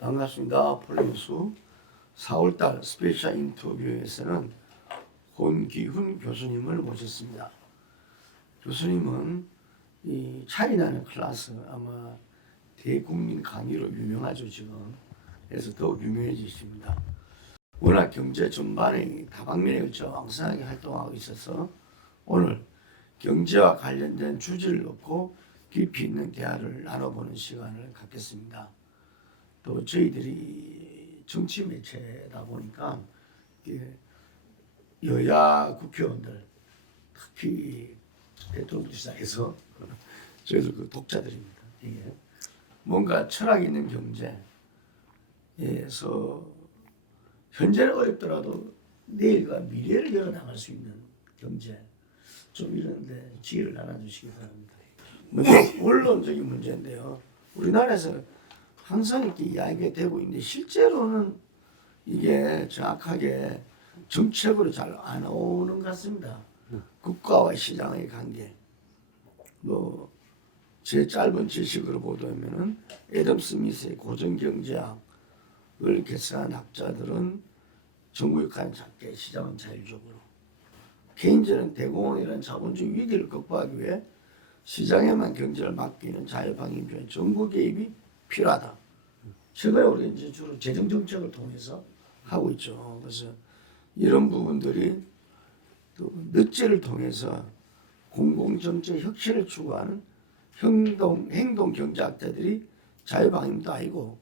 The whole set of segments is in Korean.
반갑습니다. 폴리뉴스 4월달 스페셜 인터뷰에서는 권기훈 교수님을 모셨습니다. 교수님은 이 차이나는 클래스 아마 대국민 강의로 유명하죠 지금. 그래서 더욱 유명해지십니다. 워낙 경제 전반에 다방면에 걸쳐 왕성하게 활동하고 있어서 오늘 경제와 관련된 주제를 놓고 깊이 있는 대화를 나눠보는 시간을 갖겠습니다. 또 저희들이 정치 매체다 보니까 여야 국회의원들 특히 대통령 시작해서 저희들 그 독자들입니다. 이게 뭔가 철학 있는 경제에서 현재는 어렵더라도 내일과 미래를 열어나갈 수 있는 경제 좀 이런데 지혜를 나눠주시기 바랍니다. 먼저 원론적인 문제인데요. 우리나라에서 항상 이렇게 이야기가 되고 있는데 실제로는 이게 정확하게 정책으로 잘 안 오는 것 같습니다. 국가와 시장의 관계. 뭐 제 짧은 지식으로 보도하면은 애덤 스미스의 고정경제학을 개설한 학자들은 정부역할은 작게 시장은 자율적으로. 케인즈는 대공황이라는 자본주의 위기를 극복하기 위해 시장에만 경제를 맡기는 자유방임주의 정부 개입이 필요하다. 최근에 우리가 이제 주로 재정 정책을 통해서 하고 있죠. 그래서 이런 부분들이 또 넷째를 통해서 공공정책 혁신을 추구하는 행동 경제학자들이 자유방임도 아니고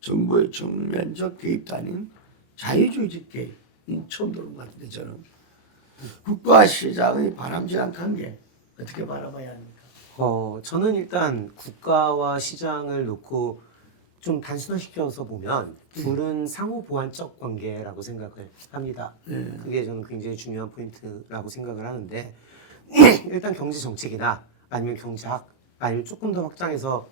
정부의 정면적 개입도 아닌 자유주의적 개입이 처음 들어온 것 같은데 저는 국가 시장의 바람직한 관계 어떻게 바라봐야 합니까? 저는 일단 국가와 시장을 놓고 좀 단순화시켜서 보면 둘은 상호 보완적 관계라고 생각을 합니다. 그게 저는 굉장히 중요한 포인트라고 생각을 하는데 일단 경제 정책이나 아니면 경제학 아니면 조금 더 확장해서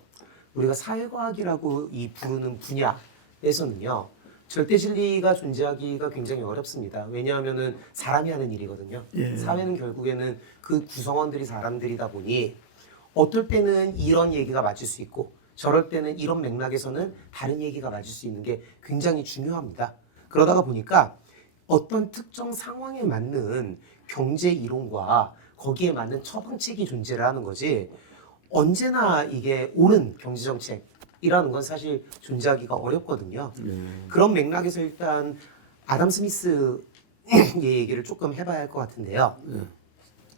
우리가 사회과학이라고 이 부르는 분야에서는요. 절대 진리가 존재하기가 굉장히 어렵습니다. 왜냐하면은 사람이 하는 일이거든요. 사회는 결국에는 그 구성원들이 사람들이다 보니 어떨 때는 이런 얘기가 맞을 수 있고 저럴 때는 이런 맥락에서는 다른 얘기가 맞을 수 있는 게 굉장히 중요합니다. 그러다가 보니까 어떤 특정 상황에 맞는 경제 이론과 거기에 맞는 처방책이 존재를 하는 거지 언제나 이게 옳은 경제정책이라는 건 사실 존재하기가 어렵거든요. 그런 맥락에서 일단 아담 스미스의 얘기를 조금 해봐야 할 것 같은데요.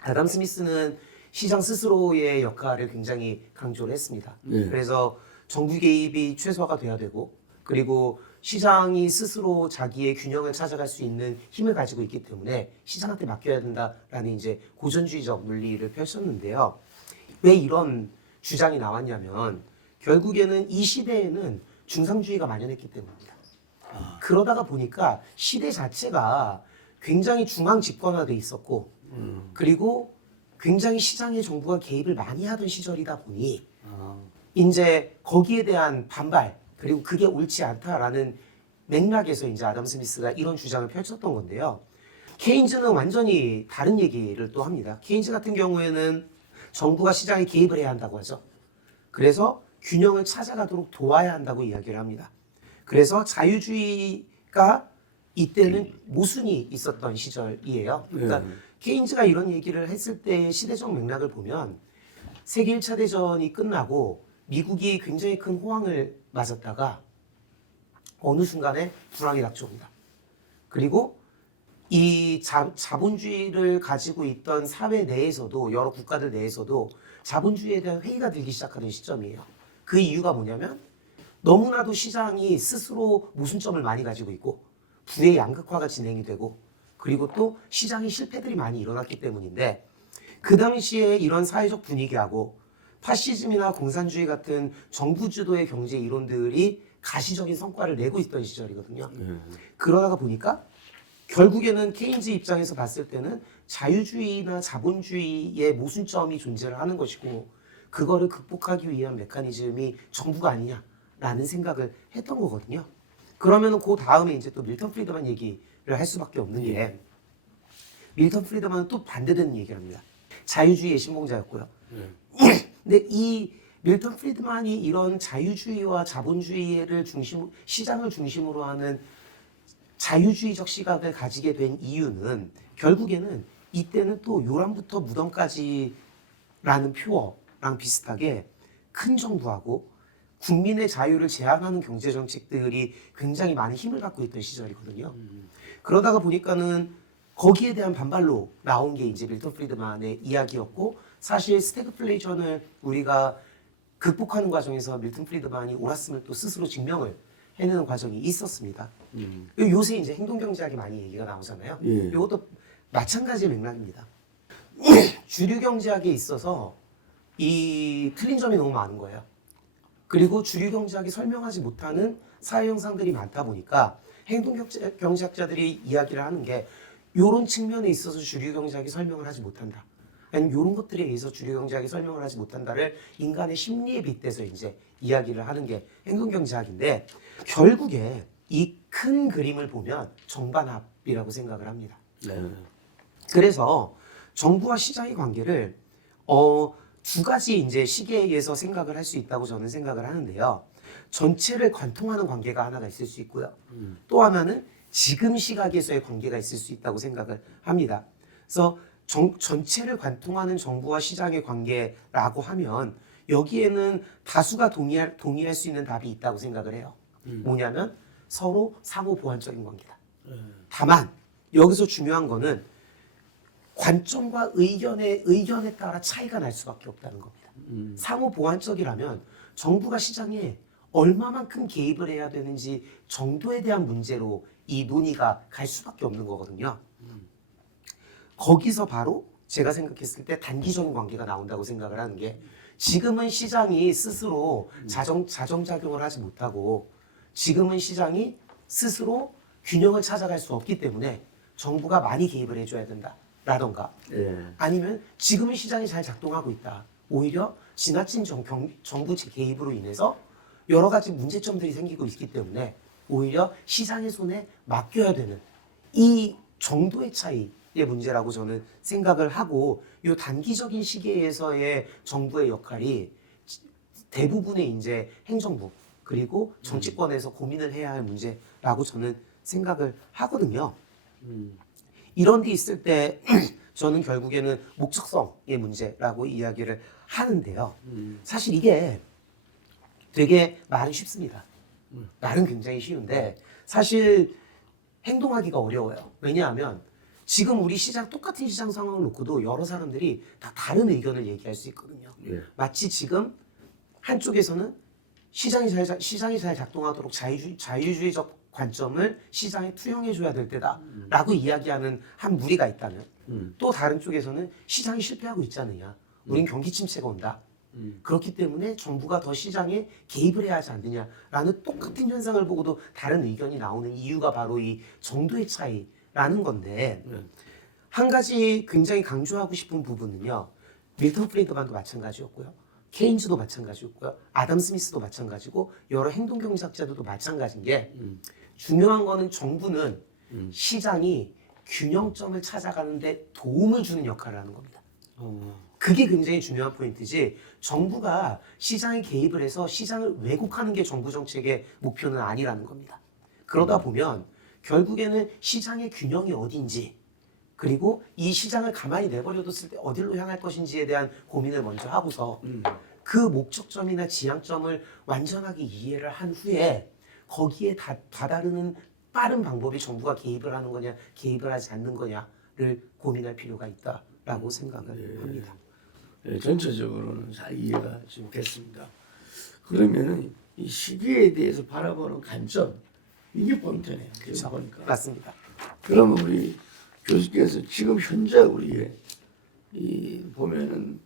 아담 스미스는 시장 스스로의 역할을 굉장히 강조를 했습니다. 그래서 정부 개입이 최소화가 돼야 되고 그리고 시장이 스스로 자기의 균형을 찾아갈 수 있는 힘을 가지고 있기 때문에 시장한테 맡겨야 된다라는 이제 고전주의적 논리를 펼쳤는데요. 왜 이런 주장이 나왔냐면 결국에는 이 시대에는 중상주의가 만연했기 때문입니다. 그러다가 보니까 시대 자체가 굉장히 중앙 집권화돼 있었고 그리고 굉장히 시장에 정부가 개입을 많이 하던 시절이다 보니 이제 거기에 대한 반발 그리고 그게 옳지 않다라는 맥락에서 이제 아담 스미스가 이런 주장을 펼쳤던 건데요. 케인즈는 완전히 다른 얘기를 또 합니다. 케인즈 같은 경우에는 정부가 시장에 개입을 해야 한다고 하죠. 그래서 균형을 찾아가도록 도와야 한다고 이야기를 합니다. 그래서 자유주의가 이때는 모순이 있었던 시절이에요. 그러니까 케인즈가 이런 얘기를 했을 때의 시대적 맥락을 보면 세계 1차 대전이 끝나고 미국이 굉장히 큰 호황을 맞았다가 어느 순간에 불황이 닥쳐옵니다. 그리고 이 자본주의를 가지고 있던 사회 내에서도 여러 국가들 내에서도 자본주의에 대한 회의가 들기 시작하는 시점이에요. 그 이유가 뭐냐면 너무나도 시장이 스스로 모순점을 많이 가지고 있고 부의 양극화가 진행이 되고 그리고 또 시장의 실패들이 많이 일어났기 때문인데 그 당시에 이런 사회적 분위기하고 파시즘이나 공산주의 같은 정부 주도의 경제 이론들이 가시적인 성과를 내고 있던 시절이거든요. 그러다가 보니까 결국에는 케인즈 입장에서 봤을 때는 자유주의나 자본주의의 모순점이 존재를 하는 것이고 그거를 극복하기 위한 메커니즘이 정부가 아니냐라는 생각을 했던 거거든요. 그러면은 그 다음에 이제 또 밀턴 프리드만 얘기를 할 수밖에 없는 게 밀턴 프리드만은 또 반대되는 얘기를 합니다. 자유주의의 신봉자였고요. 근데 이 밀턴 프리드만이 이런 자유주의와 자본주의를 시장을 중심으로 하는 자유주의적 시각을 가지게 된 이유는 결국에는 이때는 또 요람부터 무덤까지라는 표어랑 비슷하게 큰 정부하고 국민의 자유를 제한하는 경제 정책들이 굉장히 많은 힘을 갖고 있던 시절이거든요. 그러다가 보니까는 거기에 대한 반발로 나온 게 이제 밀턴 프리드만의 이야기였고, 사실 스태그플레이션을 우리가 극복하는 과정에서 밀턴 프리드만이 옳았음을 또 스스로 증명을 해내는 과정이 있었습니다. 요새 이제 행동경제학이 많이 얘기가 나오잖아요. 예. 이것도 마찬가지 맥락입니다. 주류 경제학에 있어서 이 틀린 점이 너무 많은 거예요. 그리고 주류 경제학이 설명하지 못하는 사회 현상들이 많다 보니까 행동경제학자들이 이야기를 하는 게 이런 측면에 있어서 주류 경제학이 설명을 하지 못한다. 아니면 이런 것들에 의해서 주류 경제학이 설명을 하지 못한다를 인간의 심리에 빗대서 이제 이야기를 하는 게 행동경제학인데, 결국에 이 큰 그림을 보면 정반합이라고 생각을 합니다. 네. 그래서 정부와 시장의 관계를 두 가지 이제 시기에 의해서 생각을 할 수 있다고 저는 생각을 하는데요. 전체를 관통하는 관계가 하나가 있을 수 있고요. 또 하나는 지금 시각에서의 관계가 있을 수 있다고 생각을 합니다. 그래서 전체를 관통하는 정부와 시장의 관계라고 하면 여기에는 다수가 동의할 수 있는 답이 있다고 생각을 해요. 뭐냐면 서로 상호 보완적인 관계다. 다만 여기서 중요한 거는 관점과 의견에 따라 차이가 날 수밖에 없다는 겁니다. 상호 보완적이라면 정부가 시장에 얼마만큼 개입을 해야 되는지 정도에 대한 문제로 이 논의가 갈 수밖에 없는 거거든요. 거기서 바로 제가 생각했을 때 단기적인 관계가 나온다고 생각을 하는 게, 지금은 시장이 스스로 자정작용을 하지 못하고 지금은 시장이 스스로 균형을 찾아갈 수 없기 때문에 정부가 많이 개입을 해줘야 된다라던가, 아니면 지금은 시장이 잘 작동하고 있다. 오히려 지나친 정부 개입으로 인해서 여러 가지 문제점들이 생기고 있기 때문에 오히려 시장의 손에 맡겨야 되는 이 정도의 차이의 문제라고 저는 생각을 하고, 이 단기적인 시기에서의 정부의 역할이 대부분의 이제 행정부 그리고 정치권에서 고민을 해야 할 문제라고 저는 생각을 하거든요. 이런 데 있을 때 저는 결국에는 목적성의 문제라고 이야기를 하는데요. 사실 이게 되게 말은 쉽습니다. 말은 굉장히 쉬운데 사실 행동하기가 어려워요. 왜냐하면 지금 우리 똑같은 시장 상황을 놓고도 여러 사람들이 다 다른 의견을 얘기할 수 있거든요. 마치 지금 한쪽에서는 시장이 잘 작동하도록 자유주의적 관점을 시장에 투영해줘야 될 때다라고 이야기하는 한 무리가 있다면, 또 다른 쪽에서는 시장이 실패하고 있지 않느냐, 우린 경기 침체가 온다, 그렇기 때문에 정부가 더 시장에 개입을 해야 하지 않느냐라는 똑같은 현상을 보고도 다른 의견이 나오는 이유가 바로 이 정도의 차이라는 건데, 한 가지 굉장히 강조하고 싶은 부분은요, 밀턴 프리드만도 마찬가지였고요, 케인즈도 마찬가지였고요, 아담 스미스도 마찬가지고 여러 행동경제학자들도 마찬가지인 게, 중요한 거는 정부는 시장이 균형점을 찾아가는데 도움을 주는 역할을 하는 겁니다. 그게 굉장히 중요한 포인트지, 정부가 시장에 개입을 해서 시장을 왜곡하는 게 정부 정책의 목표는 아니라는 겁니다. 그러다 보면 결국에는 시장의 균형이 어딘지, 그리고 이 시장을 가만히 내버려뒀을 때 어디로 향할 것인지에 대한 고민을 먼저 하고서 그 목적점이나 지향점을 완전하게 이해를 한 후에 거기에 다다르는 빠른 방법이 정부가 개입을 하는 거냐 개입을 하지 않는 거냐를 고민할 필요가 있다라고 생각을 합니다. 네, 전체적으로는 잘 이해가 지금 됐습니다. 그러면은 이 시기에 대해서 바라보는 관점, 이게 포인트네요. 지금 그렇죠. 보니까. 맞습니다. 그러면 우리 교수께서 지금 현재 우리의 이 보면은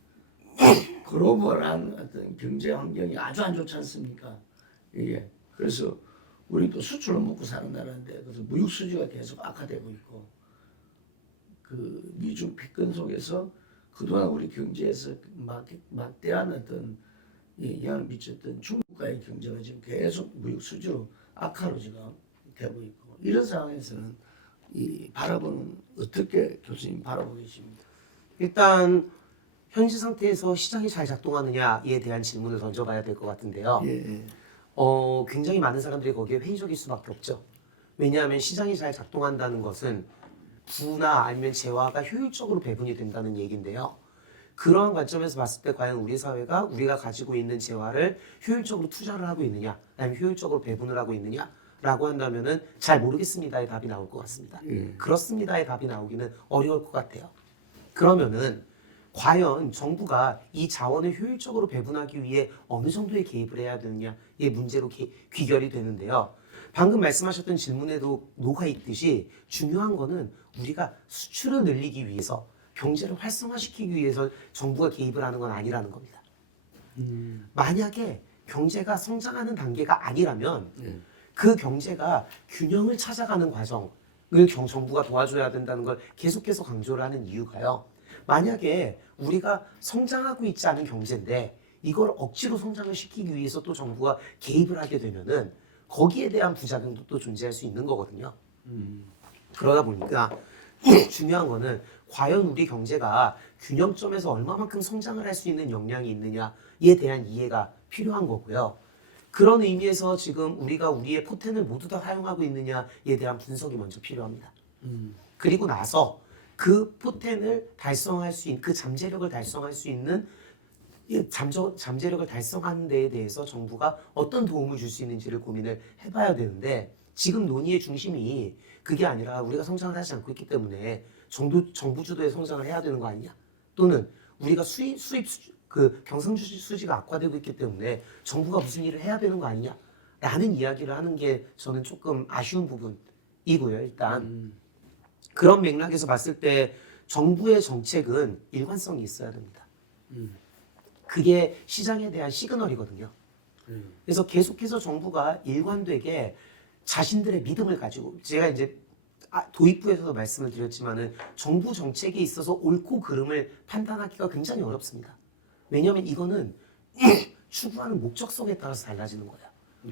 글로벌한 어떤 경제 환경이 아주 안 좋지 않습니까? 이게 그래서 우리 또 수출을 먹고 사는 나라인데, 그래서 무역 수지가 계속 악화되고 있고, 그 미중 패권 속에서 그동안 우리 경제에서 막대한 어떤 영향을 미쳤던 중국과의 경제가 지금 계속 무역 수지로 악화로 지금 되고 있고, 이런 상황에서는 이 바라보는 어떻게 교수님 바라보고 계십니까? 일단 현재 상태에서 시장이 잘 작동하느냐에 대한 질문을 던져봐야 될 것 같은데요. 예. 굉장히 많은 사람들이 거기에 회의적일 수밖에 없죠. 왜냐하면 시장이 잘 작동한다는 것은 부나 아니면 재화가 효율적으로 배분이 된다는 얘기인데요. 그러한 관점에서 봤을 때 과연 우리 사회가 우리가 가지고 있는 재화를 효율적으로 투자를 하고 있느냐, 아니면 효율적으로 배분을 하고 있느냐라고 한다면은 잘 모르겠습니다의 답이 나올 것 같습니다. 그렇습니다의 답이 나오기는 어려울 것 같아요. 그러면은 과연 정부가 이 자원을 효율적으로 배분하기 위해 어느 정도의 개입을 해야 되느냐의 문제로 귀결이 되는데요. 방금 말씀하셨던 질문에도 녹아 있듯이 중요한 거는 우리가 수출을 늘리기 위해서 경제를 활성화시키기 위해서 정부가 개입을 하는 건 아니라는 겁니다. 만약에 경제가 성장하는 단계가 아니라면 그 경제가 균형을 찾아가는 과정을 정부가 도와줘야 된다는 걸 계속해서 강조를 하는 이유가요. 만약에 우리가 성장하고 있지 않은 경제인데 이걸 억지로 성장을 시키기 위해서 또 정부가 개입을 하게 되면은 거기에 대한 부작용도 또 존재할 수 있는 거거든요. 그러다 보니까 중요한 거는 과연 우리 경제가 균형점에서 얼마만큼 성장을 할 수 있는 역량이 있느냐에 대한 이해가 필요한 거고요. 그런 의미에서 지금 우리가 우리의 포텐을 모두 다 사용하고 있느냐에 대한 분석이 먼저 필요합니다. 그리고 나서 그 포텐을 달성할 수 있는, 그 잠재력을 달성할 수 있는 잠재력을 달성하는 데에 대해서 정부가 어떤 도움을 줄 수 있는지를 고민을 해봐야 되는데 지금 논의의 중심이 그게 아니라 우리가 성장을 하지 않고 있기 때문에 정부 주도의 성장을 해야 되는 거 아니냐? 또는 우리가 경상 수지가 악화되고 있기 때문에 정부가 무슨 일을 해야 되는 거 아니냐? 라는 이야기를 하는 게 저는 조금 아쉬운 부분이고요. 일단 그런 맥락에서 봤을 때 정부의 정책은 일관성이 있어야 됩니다. 그게 시장에 대한 시그널이거든요. 그래서 계속해서 정부가 일관되게 자신들의 믿음을 가지고 제가 이제 도입부에서도 말씀을 드렸지만은 정부 정책에 있어서 옳고 그름을 판단하기가 굉장히 어렵습니다. 왜냐하면 이거는 추구하는 목적성에 따라서 달라지는 거예요.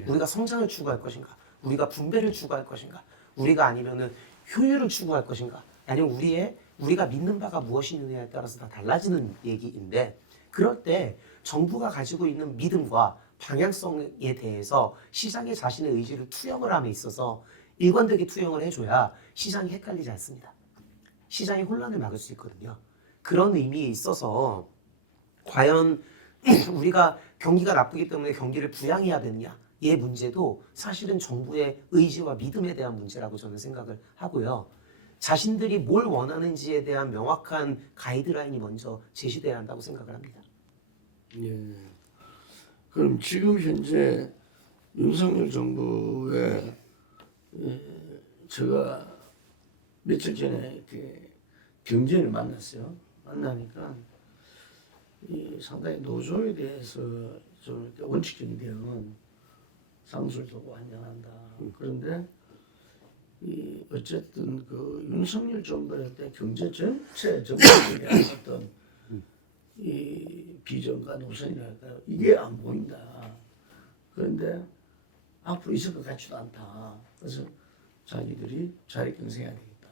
우리가 성장을 추구할 것인가, 우리가 분배를 추구할 것인가, 우리가 아니면은 효율을 추구할 것인가, 아니면 우리가 믿는 바가 무엇이느냐에 따라서 다 달라지는 얘기인데 그럴 때 정부가 가지고 있는 믿음과 방향성에 대해서 시장에 자신의 의지를 투영을 함에 있어서 일관되게 투영을 해줘야 시장이 헷갈리지 않습니다. 시장의 혼란을 막을 수 있거든요. 그런 의미에 있어서 과연 우리가 경기가 나쁘기 때문에 경기를 부양해야 되느냐의 문제도 사실은 정부의 의지와 믿음에 대한 문제라고 저는 생각을 하고요. 자신들이 뭘 원하는지에 대한 명확한 가이드라인이 먼저 제시돼야 한다고 생각을 합니다. 예. 그럼 지금 현재 윤석열 정부의 제가 며칠 전에 이렇게 경제를 만났어요. 만나니까 상당히 노조에 대해서 좀 이렇게 원칙적인 대응은 상술도고 환영한다. 그런데 어쨌든 그 윤석열 정부할 때 경제 전체 정책에 대한 어떤 비전과 노선이랄까요? 이게 안 보인다. 그런데 앞으로 있을 것 같지도 않다. 그래서 자기들이 자리 경쟁해야 되겠다.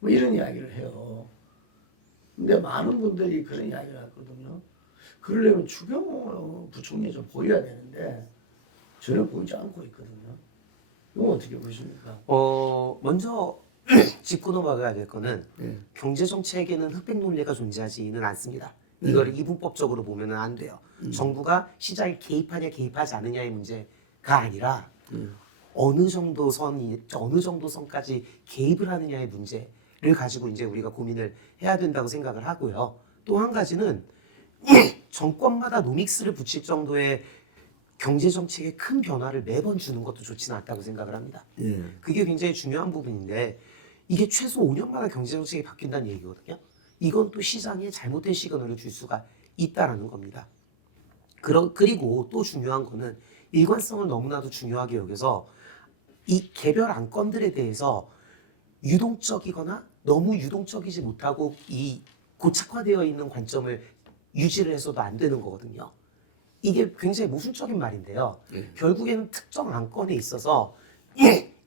뭐 이런 이야기를 해요. 근데 많은 분들이 그런 이야기를 하거든요. 그러려면 추경호 부총리 좀 보여야 되는데 전혀 보이지 않고 있거든요. 이거 어떻게 보십니까? 먼저 짚고 넘어가야 될 거는 예. 경제 정책에는 흑백 논리가 존재하지는 않습니다. 이거를 이분법적으로 보면은 안 돼요. 정부가 시장에 개입하냐 개입하지 않느냐의 문제가 아니라 어느 정도 선까지 개입을 하느냐의 문제를 가지고 이제 우리가 고민을 해야 된다고 생각을 하고요. 또 한 가지는 정권마다 노믹스를 붙일 정도의 경제 정책에 큰 변화를 매번 주는 것도 좋지는 않다고 생각을 합니다. 예. 그게 굉장히 중요한 부분인데 이게 최소 5년마다 경제 정책이 바뀐다는 얘기거든요. 이건 또 시장에 잘못된 시그널을 줄 수가 있다라는 겁니다. 그리고 또 중요한 거는 일관성을 너무나도 중요하게 여겨서 이 개별 안건들에 대해서 유동적이거나 너무 유동적이지 못하고 이 고착화되어 있는 관점을 유지를 해서도 안 되는 거거든요. 이게 굉장히 모순적인 말인데요. 결국에는 특정 안건에 있어서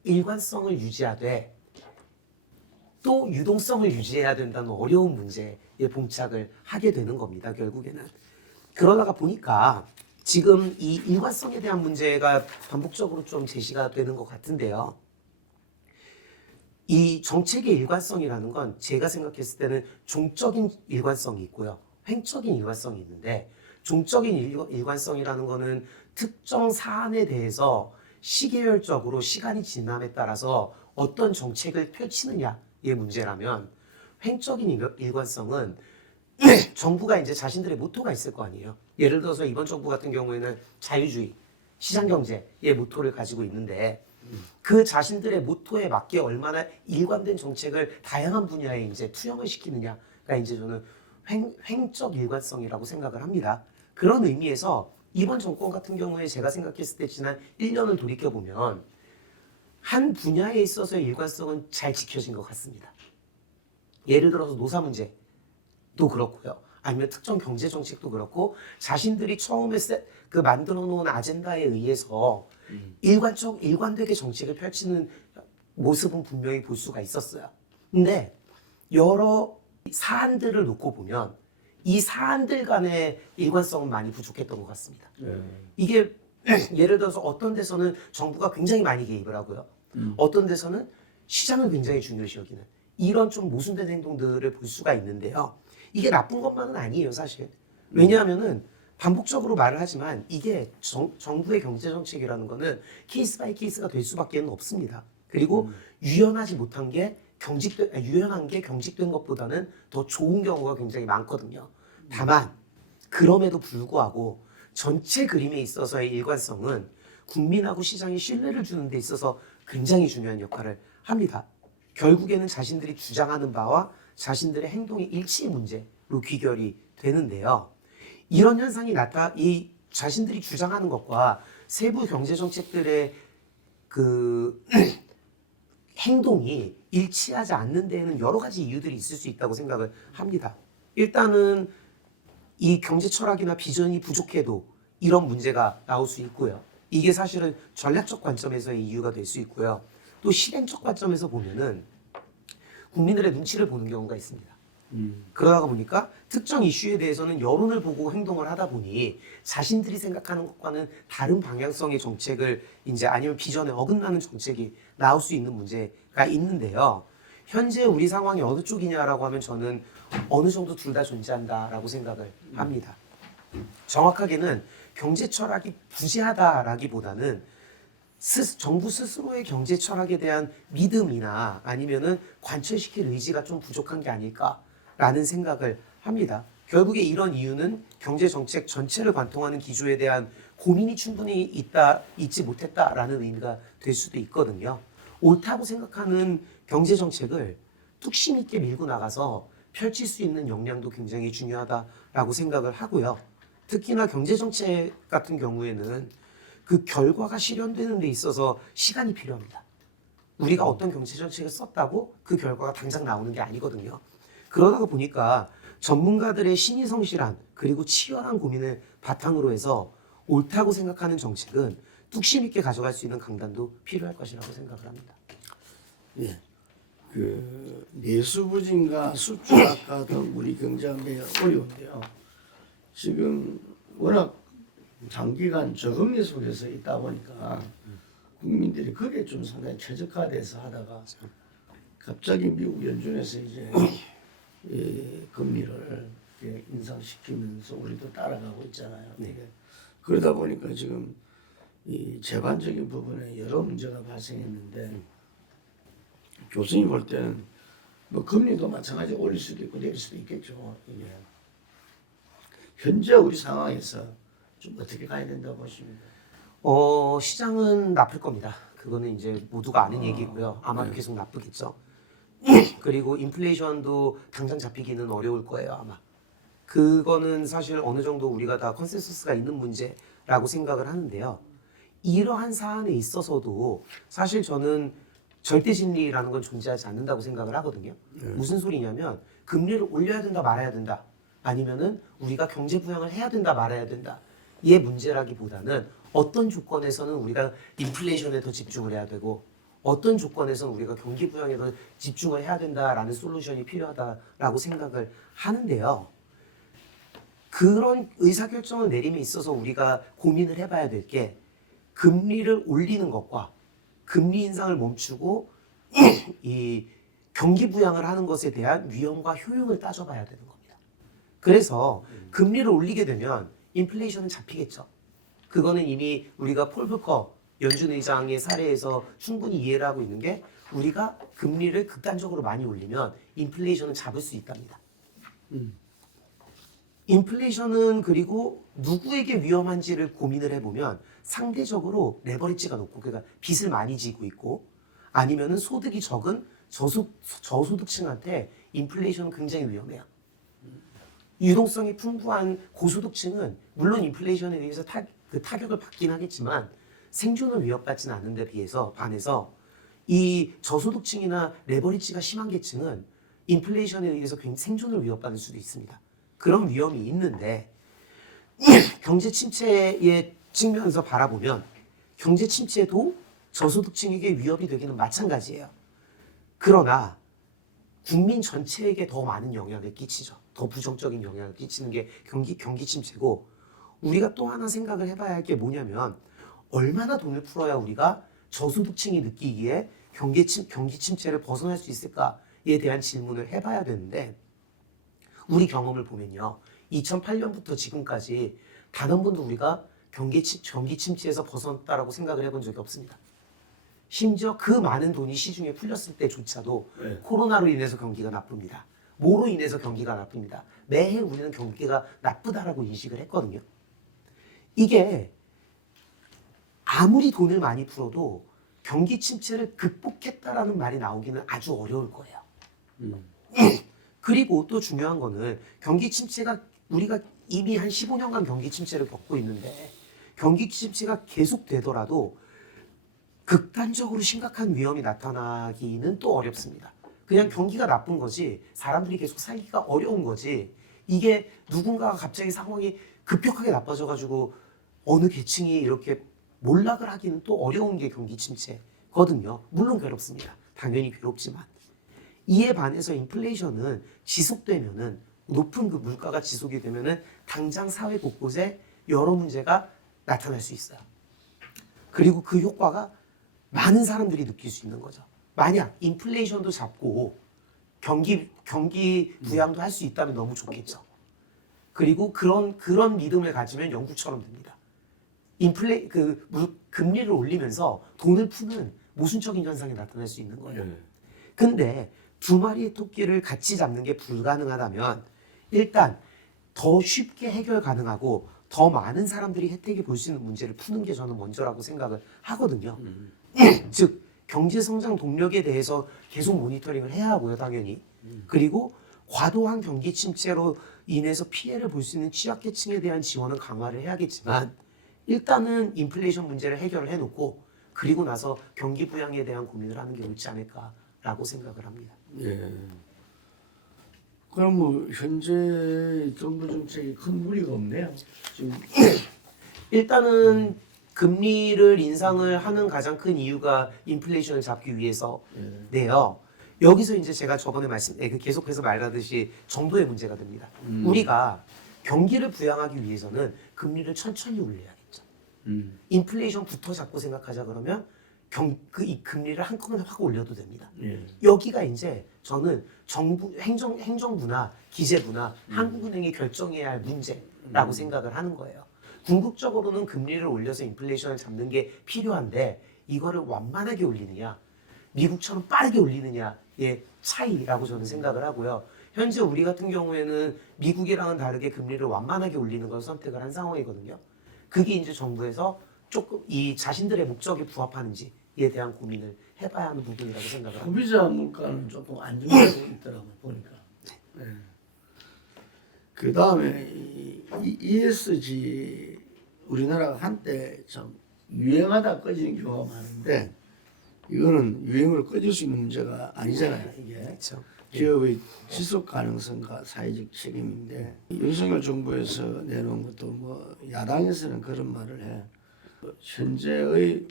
일관성을 유지하되 또 유동성을 유지해야 된다는 어려운 문제에 봉착을 하게 되는 겁니다. 결국에는. 그러다가 보니까 지금 이 일관성에 대한 문제가 반복적으로 좀 제시가 되는 것 같은데요. 이 정책의 일관성이라는 건 제가 생각했을 때는 종적인 일관성이 있고요. 횡적인 일관성이 있는데 종적인 일관성이라는 거는 특정 사안에 대해서 시계열적으로 시간이 지남에 따라서 어떤 정책을 펼치느냐의 문제라면 횡적인 일관성은 정부가 이제 자신들의 모토가 있을 거 아니에요. 예를 들어서 이번 정부 같은 경우에는 자유주의, 시장경제의 모토를 가지고 있는데 그 자신들의 모토에 맞게 얼마나 일관된 정책을 다양한 분야에 이제 투영을 시키느냐가 이제 저는 횡적 일관성이라고 생각을 합니다. 그런 의미에서 이번 정권 같은 경우에 제가 생각했을 때 지난 1년을 돌이켜보면 한 분야에 있어서의 일관성은 잘 지켜진 것 같습니다. 예를 들어서 노사 문제도 그렇고요. 아니면 특정 경제 정책도 그렇고 자신들이 처음에 만들어 놓은 아젠다에 의해서 일관되게 정책을 펼치는 모습은 분명히 볼 수가 있었어요. 근데 여러 사안들을 놓고 보면 이 사안들 간의 일관성은 많이 부족했던 것 같습니다. 이게 예를 들어서 어떤 데서는 정부가 굉장히 많이 개입을 하고요. 어떤 데서는 시장을 굉장히 중요시 여기는 이런 좀 모순된 행동들을 볼 수가 있는데요. 이게 나쁜 것만은 아니에요, 사실. 왜냐하면은 반복적으로 말을 하지만 이게 정부의 경제정책이라는 거는 케이스 바이 케이스가 될 수밖에 없습니다. 그리고 유연한 게 경직된 것보다는 더 좋은 경우가 굉장히 많거든요. 다만 그럼에도 불구하고 전체 그림에 있어서의 일관성은 국민하고 시장이 신뢰를 주는 데 있어서 굉장히 중요한 역할을 합니다. 결국에는 자신들이 주장하는 바와 자신들의 행동의 일치 문제로 귀결이 되는데요. 이런 현상이 이 자신들이 주장하는 것과 세부 경제 정책들의 그 행동이 일치하지 않는 데에는 여러 가지 이유들이 있을 수 있다고 생각을 합니다. 일단은 이 경제 철학이나 비전이 부족해도 이런 문제가 나올 수 있고요. 이게 사실은 전략적 관점에서의 이유가 될 수 있고요. 또 실행적 관점에서 보면은 국민들의 눈치를 보는 경우가 있습니다. 그러다 보니까 특정 이슈에 대해서는 여론을 보고 행동을 하다 보니 자신들이 생각하는 것과는 다른 방향성의 정책을 이제 아니면 비전에 어긋나는 정책이 나올 수 있는 문제가 있는데요. 현재 우리 상황이 어느 쪽이냐라고 하면 저는 어느 정도 둘 다 존재한다라고 생각을 합니다. 정확하게는 경제 철학이 부재하다라기보다는 정부 스스로의 경제 철학에 대한 믿음이나 아니면은 관철시킬 의지가 좀 부족한 게 아닐까라는 생각을 합니다. 결국에 이런 이유는 경제 정책 전체를 관통하는 기조에 대한 고민이 충분히 있지 못했다라는 의미가 될 수도 있거든요. 옳다고 생각하는 경제 정책을 뚝심 있게 밀고 나가서 펼칠 수 있는 역량도 굉장히 중요하다라고 생각을 하고요. 특히나 경제 정책 같은 경우에는 그 결과가 실현되는 데 있어서 시간이 필요합니다. 우리가 어떤 경제 정책을 썼다고 그 결과가 당장 나오는 게 아니거든요. 그러다 보니까 전문가들의 신이 성실한 그리고 치열한 고민을 바탕으로 해서 옳다고 생각하는 정책은 뚝심 있게 가져갈 수 있는 강단도 필요할 것이라고 생각을 합니다. 예. 그 내수부진과 수출악화 등 우리 경제가 매우 어려운데요. 지금 워낙 장기간 저금리 속에서 있다 보니까 국민들이 그게 좀 상당히 최적화돼서 하다가 갑자기 미국 연준에서 이제 금리를 이렇게 인상시키면서 우리도 따라가고 있잖아요. 네. 그러다 보니까 지금 이 재반적인 부분에 여러 문제가 발생했는데 교수님 볼 때는 뭐 금리도 마찬가지로 올릴 수도 있고 내릴 수도 있겠죠. 이게 현재 우리 상황에서 좀 어떻게 가야 된다고 보십니까? 시장은 나쁠 겁니다. 그거는 이제 모두가 아는 얘기고요. 아마도 계속 나쁘겠죠. 그리고 인플레이션도 당장 잡히기는 어려울 거예요, 아마. 그거는 사실 어느 정도 우리가 다 컨센서스가 있는 문제라고 생각을 하는데요. 이러한 사안에 있어서도 사실 저는 절대 진리라는 건 존재하지 않는다고 생각을 하거든요. 무슨 소리냐면 금리를 올려야 된다 말아야 된다. 아니면은 우리가 경제 부양을 해야 된다 말아야 된다. 의 문제라기보다는 어떤 조건에서는 우리가 인플레이션에 더 집중을 해야 되고 어떤 조건에서 우리가 경기 부양에 더 집중을 해야 된다라는 솔루션이 필요하다라고 생각을 하는데요. 그런 의사결정을 내림에 있어서 우리가 고민을 해봐야 될 게 금리를 올리는 것과 금리 인상을 멈추고 이 경기 부양을 하는 것에 대한 위험과 효용을 따져봐야 되는 겁니다. 그래서 금리를 올리게 되면 인플레이션은 잡히겠죠. 그거는 이미 우리가 폴 볼커 연준 의장의 사례에서 충분히 이해를 하고 있는 게 우리가 금리를 극단적으로 많이 올리면 인플레이션은 잡을 수 있답니다. 인플레이션은 그리고 누구에게 위험한지를 고민을 해보면 상대적으로 레버리지가 높고 그러니까 빚을 많이 지고 있고 아니면은 소득이 적은 저소득층한테 인플레이션은 굉장히 위험해요. 유동성이 풍부한 고소득층은 물론 인플레이션에 의해서 타격을 받긴 하겠지만 생존을 위협받지는 않는 데 반해서 이 저소득층이나 레버리지가 심한 계층은 인플레이션에 의해서 굉장히 생존을 위협받을 수도 있습니다. 그런 위험이 있는데 경제 침체의 측면에서 바라보면 경제 침체도 저소득층에게 위협이 되기는 마찬가지예요. 그러나 국민 전체에게 더 많은 영향을 끼치죠. 더 부정적인 영향을 끼치는 게 경기 침체고 우리가 또 하나 생각을 해봐야 할 게 뭐냐면 얼마나 돈을 풀어야 우리가 저소득층이 느끼기에 경기 침체를 벗어날 수 있을까에 대한 질문을 해봐야 되는데 우리 경험을 보면요. 2008년부터 지금까지 단 한 번도 우리가 경기 침체에서 벗어났다라고 생각을 해본 적이 없습니다. 심지어 그 많은 돈이 시중에 풀렸을 때조차도 네. 코로나로 인해서 경기가 나쁩니다. 뭐로 인해서 경기가 나쁩니다. 매해 우리는 경기가 나쁘다라고 인식을 했거든요. 이게 아무리 돈을 많이 풀어도 경기 침체를 극복했다라는 말이 나오기는 아주 어려울 거예요. 그리고 또 중요한 거는 경기 침체가 우리가 이미 한 15년간 경기 침체를 겪고 있는데 경기 침체가 계속되더라도 극단적으로 심각한 위험이 나타나기는 또 어렵습니다. 그냥 경기가 나쁜 거지 사람들이 계속 살기가 어려운 거지 이게 누군가가 갑자기 상황이 급격하게 나빠져가지고 어느 계층이 이렇게 몰락을 하기는 또 어려운 게 경기 침체거든요. 물론 괴롭습니다. 당연히 괴롭지만 이에 반해서 인플레이션은 지속되면은 높은 그 물가가 지속이 되면은 당장 사회 곳곳에 여러 문제가 나타날 수 있어요. 그리고 그 효과가 많은 사람들이 느낄 수 있는 거죠. 만약 인플레이션도 잡고 경기 부양도 할 수 있다면 너무 좋겠죠. 그리고 그런 믿음을 가지면 영국처럼 됩니다. 금리를 올리면서 돈을 푸는 모순적인 현상이 나타날 수 있는 거예요. 근데 두 마리의 토끼를 같이 잡는 게 불가능하다면 일단 더 쉽게 해결 가능하고 더 많은 사람들이 혜택이 볼 수 있는 문제를 푸는 게 저는 먼저라고 생각을 하거든요. 즉 경제 성장 동력에 대해서 계속 모니터링을 해야 하고요, 당연히. 그리고 과도한 경기 침체로 인해서 피해를 볼 수 있는 취약계층에 대한 지원은 강화를 해야겠지만 일단은 인플레이션 문제를 해결을 해놓고 그리고 나서 경기 부양에 대한 고민을 하는 게 옳지 않을까라고 생각을 합니다. 예. 그럼 뭐 현재 정부 정책이 큰 무리가 없네요. 지금 일단은 금리를 인상을 하는 가장 큰 이유가 인플레이션을 잡기 위해서인데요. 여기서 이제 제가 저번에 계속해서 말하듯이 정도의 문제가 됩니다. 우리가 경기를 부양하기 위해서는 금리를 천천히 올려야겠죠. 인플레이션부터 잡고 생각하자 그러면 이 금리를 한꺼번에 확 올려도 됩니다. 여기가 이제 저는 정부 행정부나 기재부나 한국은행이 결정해야 할 문제라고 생각을 하는 거예요. 궁극적으로는 금리를 올려서 인플레이션을 잡는 게 필요한데 이거를 완만하게 올리느냐 미국처럼 빠르게 올리느냐의 차이라고 저는 생각을 하고요. 현재 우리 같은 경우에는 미국이랑은 다르게 금리를 완만하게 올리는 걸 선택을 한 상황이거든요. 그게 이제 정부에서 조금 이 자신들의 목적에 부합하는지에 대한 고민을 해봐야 하는 부분이라고 생각을 합니다. 소비자 물가는 조금 안정되고 있더라고요, 보니까. 네. 그 다음에 ESG 우리나라가 한때 참 유행하다 꺼지는 경우가 많은데 이거는 유행으로 꺼질 수 있는 문제가 아니잖아요. 이게 그렇죠. 기업의 지속 가능성과 사회적 책임인데 윤석열 정부에서 내놓은 것도 뭐 야당에서는 그런 말을 해. 현재의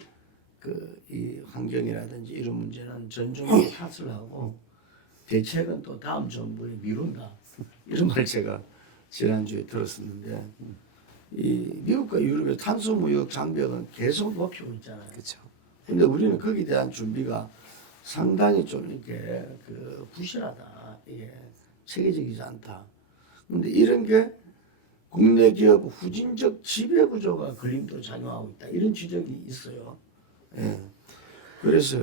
이 환경이라든지 이런 문제는 전 정부에 탓을 하고 대책은 또 다음 정부에 미룬다. 이런 말 제가 지난주에 들었었는데 이 미국과 유럽의 탄소 무역 장벽은 계속 높이고 있잖아요. 그렇죠. 근데 우리는 거기에 대한 준비가 상당히 좀 이렇게 부실하다. 이게 체계적이지 않다. 근데 이런 게 국내 기업 후진적 지배 구조가 걸림돌 작용하고 있다. 이런 지적이 있어요. 예. 그래서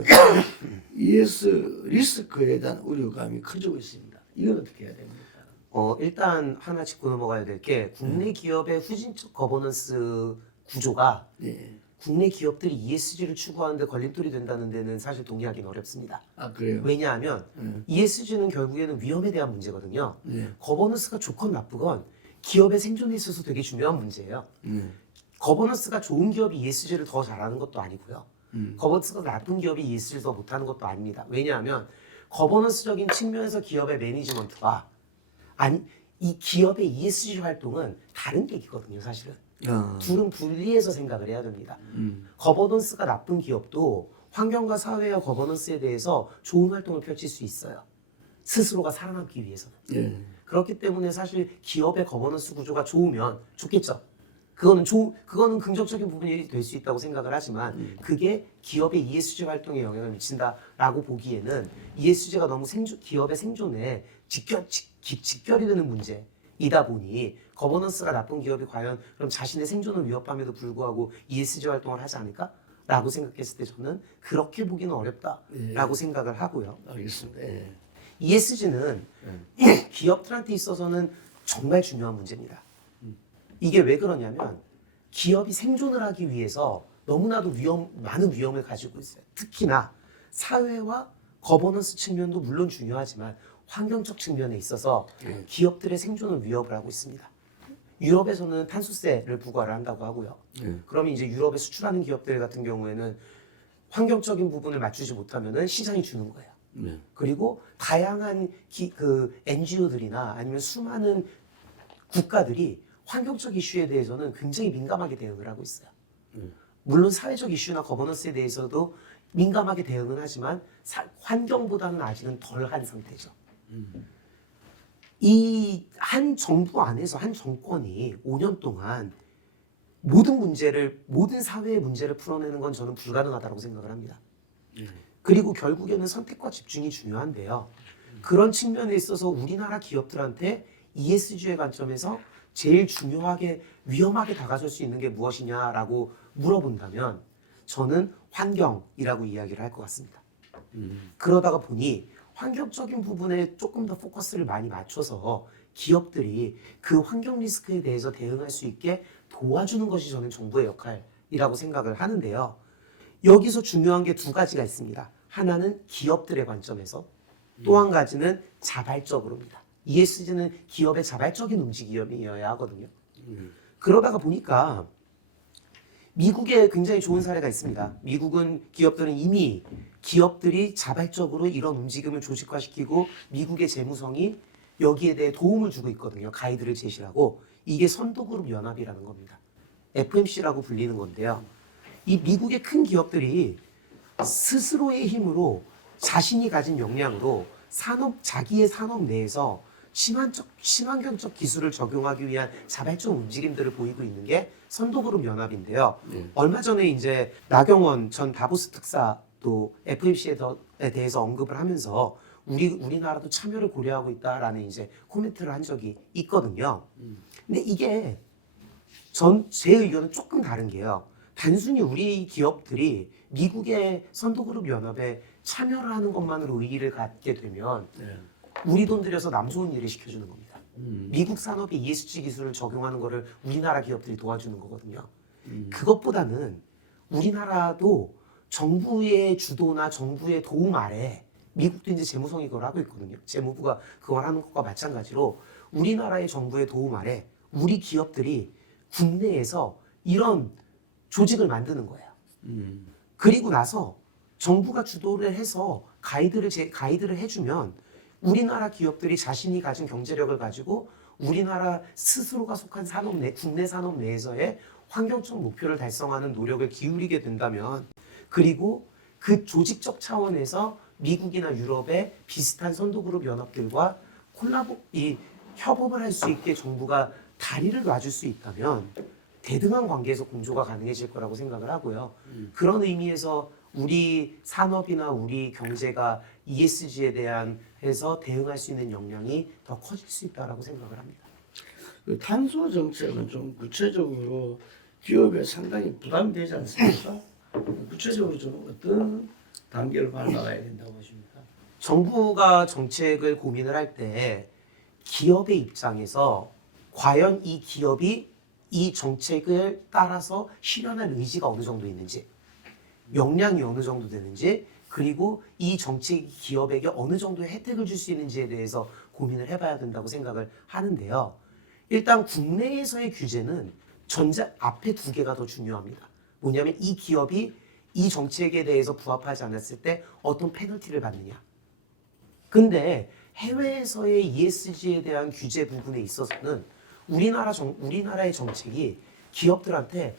ES 리스크에 대한 우려감이 커지고 있습니다. 이건 어떻게 해야 됩니까? 일단 하나 짚고 넘어가야 될 게 국내 기업의 후진적 거버넌스 구조가 예. 국내 기업들이 ESG를 추구하는데 걸림돌이 된다는 데는 사실 동의하기는 어렵습니다. 아 그래요? 왜냐하면 ESG는 결국에는 위험에 대한 문제거든요. 예. 거버넌스가 좋건 나쁘건 기업의 생존에 있어서 되게 중요한 문제예요. 거버넌스가 좋은 기업이 ESG를 더 잘하는 것도 아니고요. 거버넌스가 나쁜 기업이 ESG를 더 못하는 것도 아닙니다. 왜냐하면 거버넌스적인 측면에서 기업의 매니지먼트와 이 기업의 ESG 활동은 다른 얘기거든요, 사실은. 둘은 분리해서 생각을 해야 됩니다. 거버넌스가 나쁜 기업도 환경과 사회와 거버넌스에 대해서 좋은 활동을 펼칠 수 있어요. 스스로가 살아남기 위해서는. 예. 그렇기 때문에 사실 기업의 거버넌스 구조가 좋으면 좋겠죠. 그거는 긍정적인 부분이 될 수 있다고 생각을 하지만 그게 기업의 ESG 활동에 영향을 미친다라고 보기에는 ESG가 너무 기업의 생존에 직결이 되는 문제이다 보니 거버넌스가 나쁜 기업이 과연 그럼 자신의 생존을 위협함에도 불구하고 ESG 활동을 하지 않을까? 라고 생각했을 때 저는 그렇게 보기는 어렵다라고 생각을 하고요. 알겠습니다. 예. ESG는 기업들한테 있어서는 정말 중요한 문제입니다. 이게 왜 그러냐면 기업이 생존을 하기 위해서 너무나도 많은 위험을 가지고 있어요. 특히나 사회와 거버넌스 측면도 물론 중요하지만 환경적 측면에 있어서 기업들의 생존을 위협을 하고 있습니다. 유럽에서는 탄소세를 부과를 한다고 하고요. 그러면 이제 유럽에 수출하는 기업들 같은 경우에는 환경적인 부분을 맞추지 못하면은 시장이 주는 거예요. 그리고 다양한 NGO들이나 아니면 수많은 국가들이 환경적 이슈에 대해서는 굉장히 민감하게 대응을 하고 있어요. 물론 사회적 이슈나 거버넌스에 대해서도 민감하게 대응은 하지만 환경보다는 아직은 덜한 상태죠. 이 한 정부 안에서 한 정권이 5년 동안 모든 사회의 문제를 풀어내는 건 저는 불가능하다고 생각을 합니다. 그리고 결국에는 선택과 집중이 중요한데요. 그런 측면에 있어서 우리나라 기업들한테 ESG의 관점에서 제일 중요하게 위험하게 다가설 수 있는 게 무엇이냐라고 물어본다면 저는 환경이라고 이야기를 할 것 같습니다. 그러다가 보니 환경적인 부분에 조금 더 포커스를 많이 맞춰서 기업들이 그 환경 리스크에 대해서 대응할 수 있게 도와주는 것이 저는 정부의 역할이라고 생각을 하는데요. 여기서 중요한 게 두 가지가 있습니다. 하나는 기업들의 관점에서 또 한 가지는 자발적으로입니다. ESG는 기업의 자발적인 움직임이어야 하거든요. 그러다가 보니까 미국에 굉장히 좋은 사례가 있습니다. 미국은 기업들은 이미 기업들이 자발적으로 이런 움직임을 조직화시키고 미국의 재무성이 여기에 대해 도움을 주고 있거든요. 가이드를 제시하고 이게 선도그룹 연합이라는 겁니다. FMC라고 불리는 건데요. 이 미국의 큰 기업들이 스스로의 힘으로 자신이 가진 역량으로 자기의 산업 내에서 친환경적 기술을 적용하기 위한 자발적 움직임들을 보이고 있는 게 선도그룹 연합인데요. 얼마 전에 이제 나경원 전 다보스 특사도 FMC에 대해서 언급을 하면서 우리나라도 참여를 고려하고 있다라는 이제 코멘트를 한 적이 있거든요. 근데 이게 제 의견은 조금 다른 게요. 단순히 우리 기업들이 미국의 선도그룹 연합에 참여를 하는 것만으로 의의를 갖게 되면 우리 돈 들여서 남 좋은 일을 시켜주는 겁니다. 미국 산업이 ESG 기술을 적용하는 거를 우리나라 기업들이 도와주는 거거든요. 그것보다는 우리나라도 정부의 주도나 정부의 도움 아래 미국도 이제 재무성이 그걸 하고 있거든요. 재무부가 그걸 하는 것과 마찬가지로 우리나라의 정부의 도움 아래 우리 기업들이 국내에서 이런 조직을 만드는 거예요. 그리고 나서 정부가 주도를 해서 가이드를 해주면 우리나라 기업들이 자신이 가진 경제력을 가지고 우리나라 스스로가 속한 국내 산업 내에서의 환경적 목표를 달성하는 노력을 기울이게 된다면 그리고 그 조직적 차원에서 미국이나 유럽의 비슷한 선도그룹 연합들과 협업을 할 수 있게 정부가 다리를 놔줄 수 있다면 대등한 관계에서 공조가 가능해질 거라고 생각을 하고요. 그런 의미에서 우리 산업이나 우리 경제가 ESG에 대한 해서 대응할 수 있는 역량이 더 커질 수 있다라고 생각을 합니다. 그 탄소 정책은 좀 구체적으로 기업에 상당히 부담이 되지 않습니까? 구체적으로 좀 어떤 단계를 밟아가야 된다고 보십니까? 정부가 정책을 고민을 할 때 기업의 입장에서 과연 이 기업이 이 정책을 따라서 실현할 의지가 어느 정도 있는지, 역량이 어느 정도 되는지, 그리고 이 정책이 기업에게 어느 정도의 혜택을 줄 수 있는지에 대해서 고민을 해봐야 된다고 생각을 하는데요. 일단 국내에서의 규제는 앞에 두 개가 더 중요합니다. 뭐냐면 이 기업이 이 정책에 대해서 부합하지 않았을 때 어떤 페널티를 받느냐. 근데 해외에서의 ESG에 대한 규제 부분에 있어서는 우리나라의 정책이 기업들한테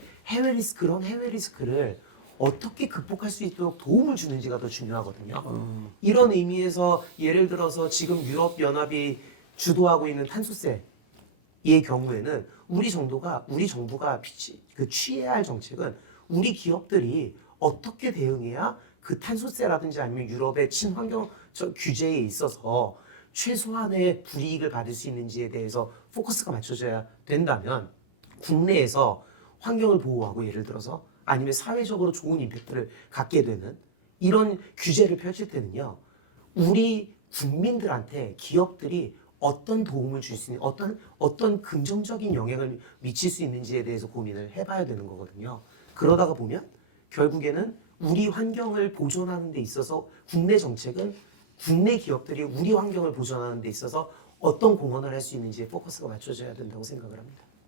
그런 해외 리스크를 어떻게 극복할 수 있도록 도움을 주는지가 더 중요하거든요. 이런 의미에서 예를 들어서 지금 유럽연합이 주도하고 있는 탄소세의 경우에는 우리 정부가 취해야 할 정책은 우리 기업들이 어떻게 대응해야 그 탄소세라든지 아니면 유럽의 친환경적 규제에 있어서 최소한의 불이익을 받을 수 있는지에 대해서 포커스가 맞춰져야 된다면 국내에서 환경을 보호하고 예를 들어서 아니면 사회적으로 좋은 임팩트를 갖게 되는 이런 규제를 펼칠 때는요. 우리 국민들한테 기업들이 어떤 도움을 줄 수 있는 어떤 긍정적인 영향을 미칠 수 있는지에 대해서 고민을 해봐야 되는 거거든요. 그러다가 보면 결국에는 우리 환경을 보존하는 데 있어서 국내 정책은 국내 기업들이 우리 환경을 보존하는 데 있어서 어떤 공헌을 할 수 있는지에 포커스가 맞춰져야 된다고 생각을 합니다.